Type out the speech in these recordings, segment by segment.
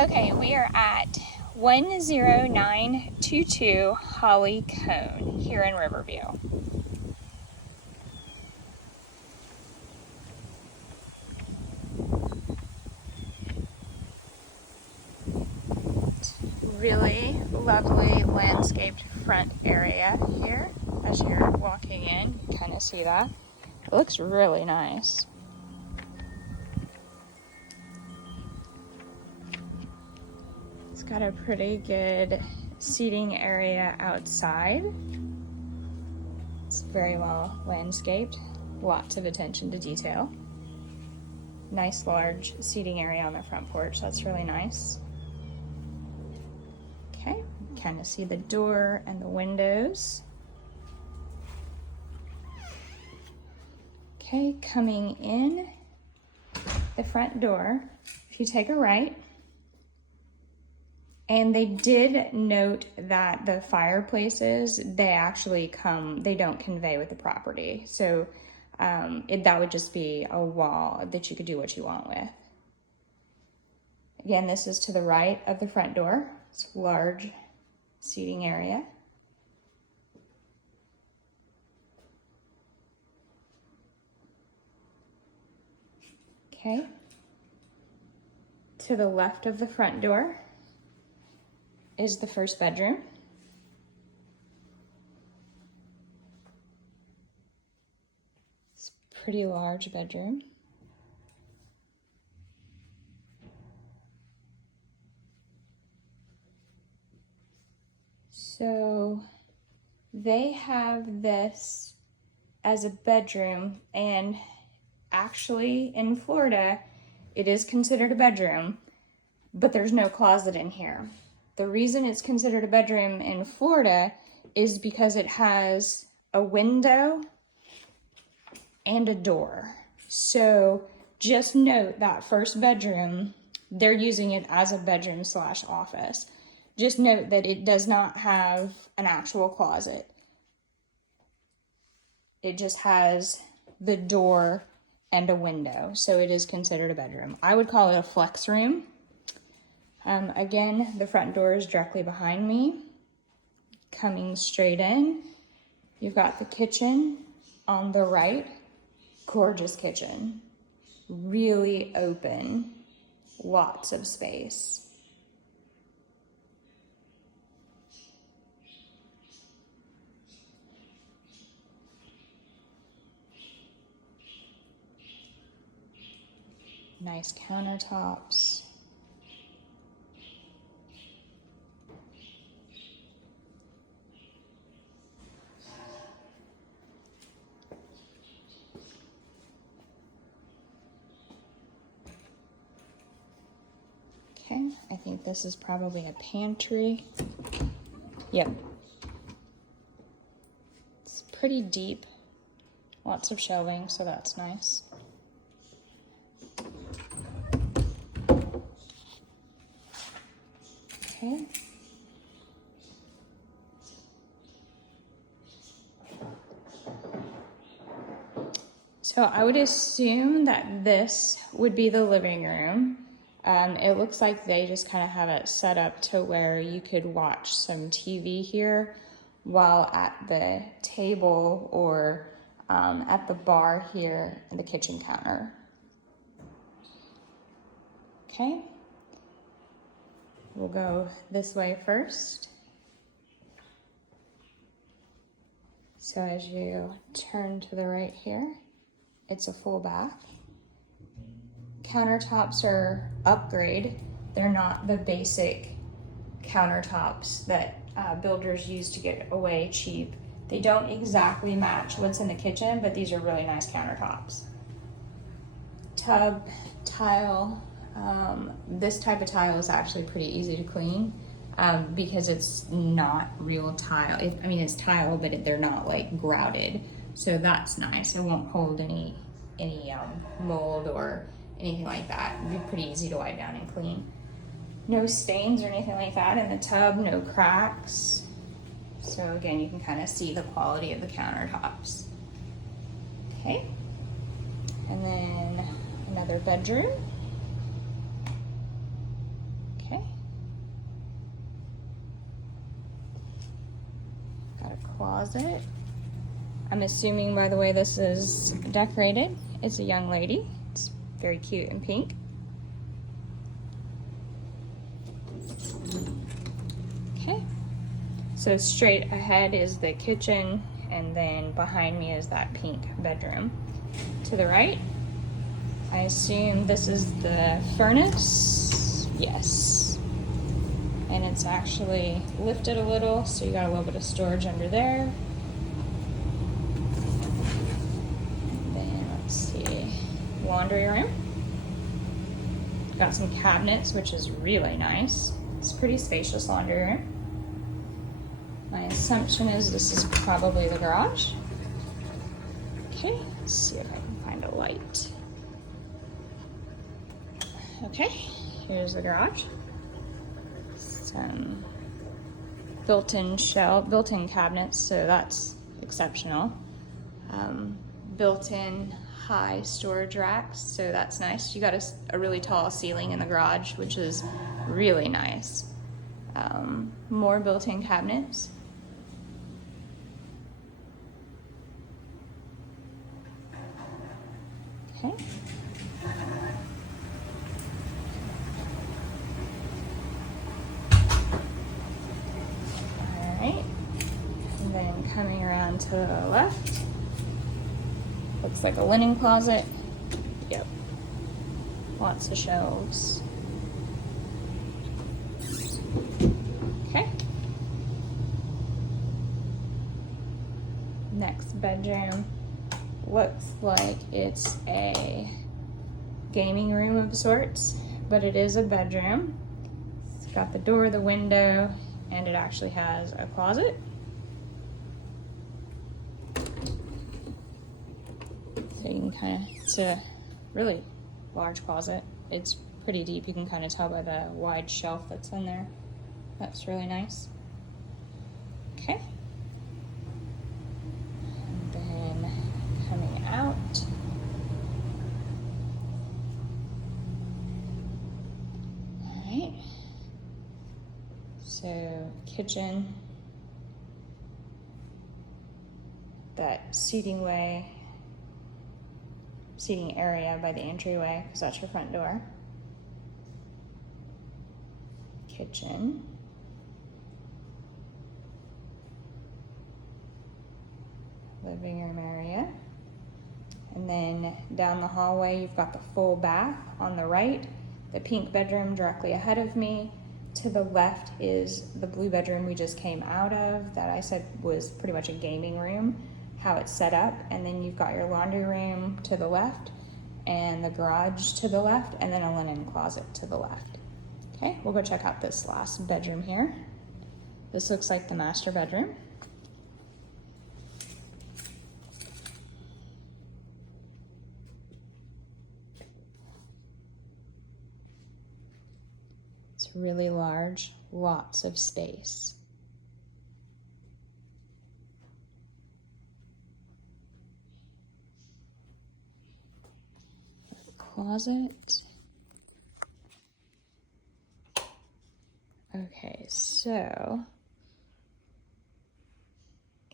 Okay, we are at 10922 Holly Cone here in Riverview. Really lovely landscaped front area here. As you're walking in, you kind of see that. It looks really nice. It's got a pretty good seating area outside. It's very well landscaped, lots of attention to detail. Nice large seating area on the front porch, that's really nice. Okay, kind of see the door and the windows. Okay, coming in the front door, if you take a right, and they did note that the fireplaces, they don't convey with the property. So that would just be a wall that you could do what you want with. Again, this is to the right of the front door. It's a large seating area. Okay. To the left of the front door is the first bedroom. It's a pretty large bedroom. So they have this as a bedroom, and actually in Florida, it is considered a bedroom, but there's no closet in here. The reason it's considered a bedroom in Florida is because it has a window and a door. So just note that first bedroom, they're using it as a bedroom / office. Just note that it does not have an actual closet. It just has the door and a window, so it is considered a bedroom. I would call it a flex room. Again, the front door is directly behind me. Coming straight in, you've got the kitchen on the right. Gorgeous kitchen. Really open, lots of space. Nice countertops. Okay, I think this is probably a pantry. Yep. It's pretty deep. Lots of shelving, so that's nice. Okay. So I would assume that this would be the living room. It looks like they just kind of have it set up to where you could watch some TV here while at the table or at the bar here in the kitchen counter. Okay. We'll go this way first. So as you turn to the right here, it's a full bath. Countertops are upgrade. They're not the basic countertops that builders use to get away cheap. They don't exactly match what's in the kitchen, but these are really nice countertops. Tub, tile. This type of tile is actually pretty easy to clean because it's not real tile. It's tile, but they're not like grouted. So that's nice. It won't hold any mold or anything like that. It'd be pretty easy to wipe down and clean. No stains or anything like that in the tub, no cracks. So again, you can kind of see the quality of the countertops. Okay. And then another bedroom. Okay. closet. I'm assuming by the way this is decorated, it's a young lady. It's very cute and pink. Okay, so straight ahead is the kitchen, and then behind me is that pink bedroom. To the right, I assume this is the furnace. Yes. And it's actually lifted a little, so you got a little bit of storage under there. Then let's see, laundry room. Got some cabinets, which is really nice. It's a pretty spacious laundry room. My assumption is this is probably the garage. Okay, let's see if I can find a light. Okay, here's the garage. Some built-in cabinets, so that's exceptional. Built-in high storage racks, so that's nice. You got a really tall ceiling in the garage, which is really nice. More built-in cabinets. Okay. Alright. And then coming around to the left, looks like a linen closet. Yep. Lots of shelves. Okay. Next bedroom. Looks like it's a gaming room of sorts, but it is a bedroom. It's got the door, the window, and it actually has a closet. So you can it's a really large closet. It's pretty deep. You can kind of tell by the wide shelf that's in there. That's really nice. Okay. Coming out. All right. So kitchen, that seating area by the entryway, because that's your front door. Kitchen. Living room area. And then down the hallway, you've got the full bath on the right, the pink bedroom directly ahead of me. To the left is the blue bedroom we just came out of, that I said was pretty much a gaming room, how it's set up. And then you've got your laundry room to the left, and the garage to the left, and then a linen closet to the left. Okay, we'll go check out this last bedroom here. This looks like the master bedroom. It's really large, lots of space. Closet. Okay, so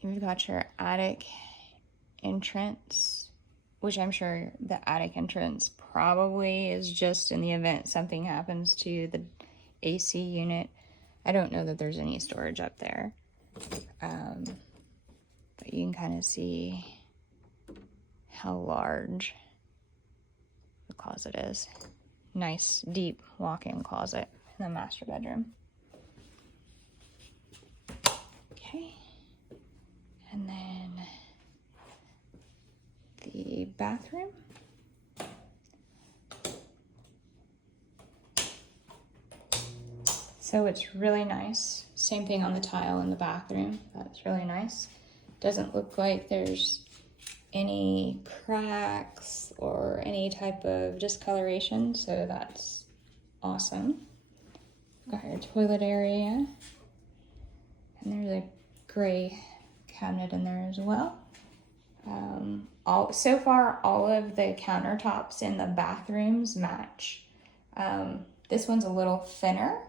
you've got your attic entrance, which I'm sure the attic entrance probably is just in the event something happens to the AC unit. I don't know that there's any storage up there, but you can kind of see how large the closet is. Nice deep walk-in closet in the master bedroom. Okay, and then the bathroom. So it's really nice. Same thing on the tile in the bathroom. That's really nice. Doesn't look like there's any cracks or any type of discoloration, so that's awesome. Got your toilet area, and there's a gray cabinet in there as well. So far, all of the countertops in the bathrooms match. This one's a little thinner,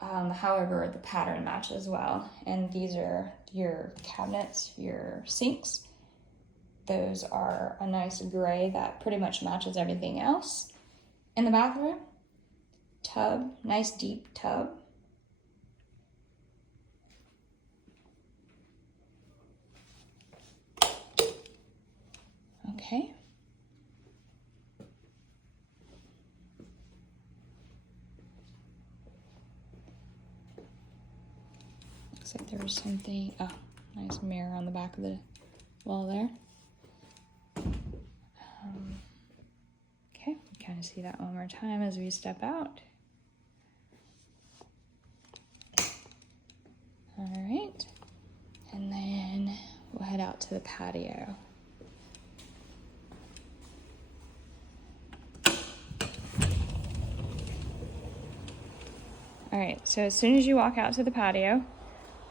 However, the pattern matches well. And these are your cabinets, your sinks. Those are a nice gray that pretty much matches everything else. In the bathroom, tub, nice deep tub. Okay. Looks like there was something, oh, nice mirror on the back of the wall there. Okay, kind of see that one more time as we step out. All right, and then we'll head out to the patio. All right, so as soon as you walk out to the patio,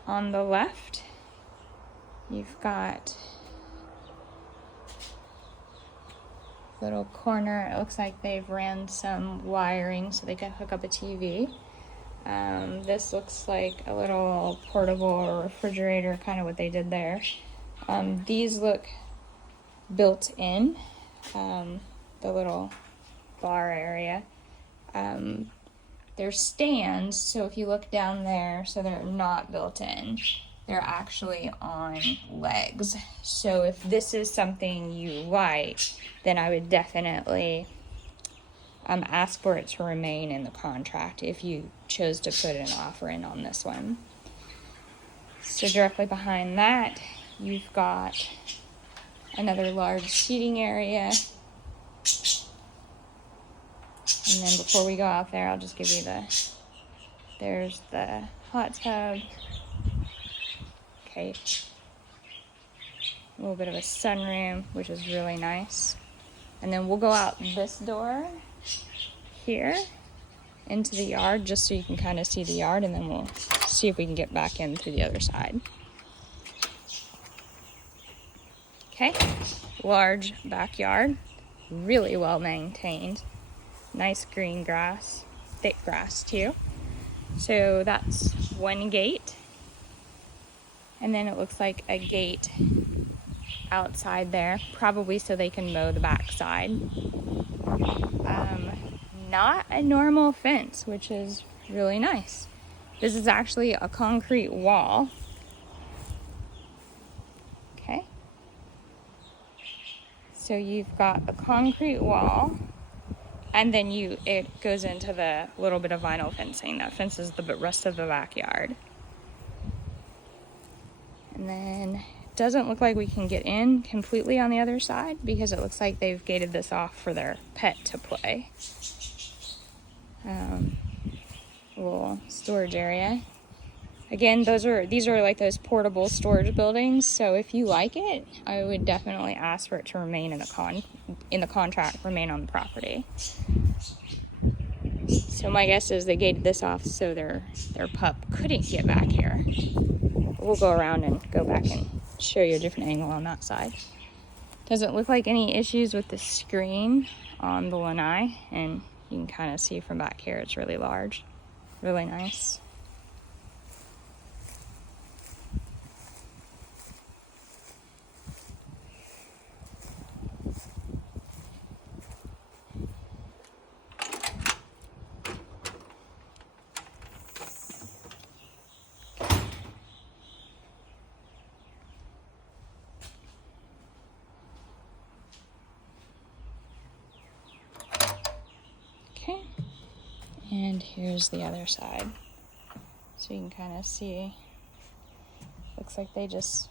on the left, you've got a little corner. It looks like they've ran some wiring so they can hook up a TV. This looks like a little portable refrigerator, kind of what they did there. These look built in, the little bar area. They're stands, so if you look down there, so they're not built in. They're actually on legs. So if this is something you like, then I would definitely ask for it to remain in the contract if you chose to put an offer in on this one. So directly behind that, you've got another large seating area. And then before we go out there, I'll just give you there's the hot tub. Okay. A little bit of a sunroom, which is really nice. And then we'll go out this door here into the yard just so you can kind of see the yard, and then we'll see if we can get back in through the other side. Okay, large backyard, really well maintained. Nice green grass, thick grass too. So that's one gate. And then it looks like a gate outside there, probably so they can mow the backside. Not a normal fence, which is really nice. This is actually a concrete wall. Okay. So you've got a concrete wall, and then it goes into the little bit of vinyl fencing that fences the rest of the backyard. And then it doesn't look like we can get in completely on the other side because it looks like they've gated this off for their pet to play. Little storage area. Again, these are like those portable storage buildings. So if you like it, I would definitely ask for it to remain in the contract, remain on the property. So my guess is they gated this off so their pup couldn't get back here. We'll go around and go back and show you a different angle on that side. Doesn't look like any issues with the screen on the lanai, and you can kind of see from back here it's really large, really nice. Okay, and here's the other side. So you can kind of see, looks like they just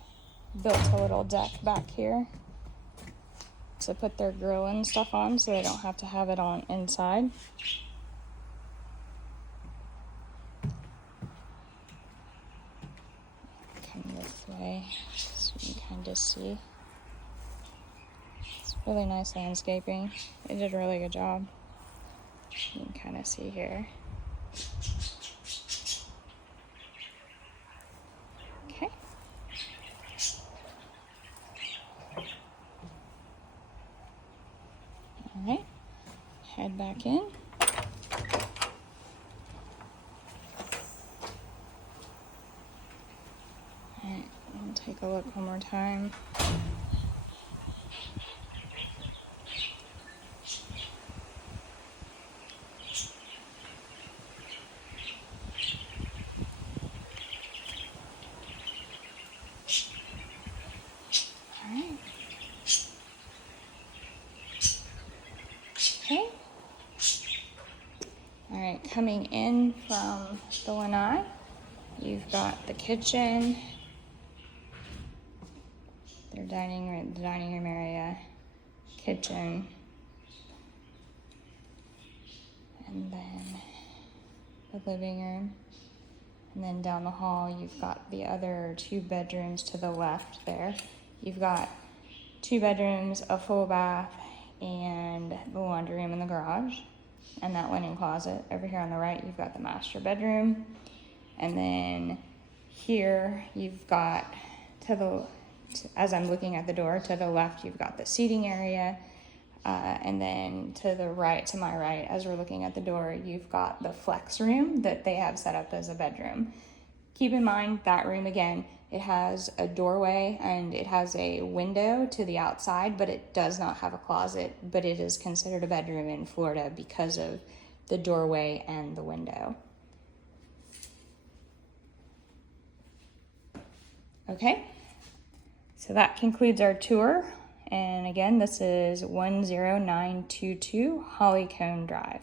built a little deck back here to put their grill and stuff on so they don't have to have it on inside. Come this way so you can kind of see. It's really nice landscaping. They did a really good job. You can kind of see here. Okay. All right. Head back in. take a look one more time. Alright. Okay. Alright, coming in from the lanai, you've got the kitchen, the dining room area, kitchen, and then the living room. And then down the hall, you've got the other 2 bedrooms to the left there. You've got 2 bedrooms, a full bath, and the laundry room in the garage. And that linen closet. Over here on the right, you've got the master bedroom. And then here, you've got as I'm looking at the door, to the left, you've got the seating area. And then to my right, as we're looking at the door, you've got the flex room that they have set up as a bedroom. Keep in mind that room, again, it has a doorway and it has a window to the outside, but it does not have a closet, but it is considered a bedroom in Florida because of the doorway and the window. Okay, so that concludes our tour. And again, this is 10922 Hollycomb Drive.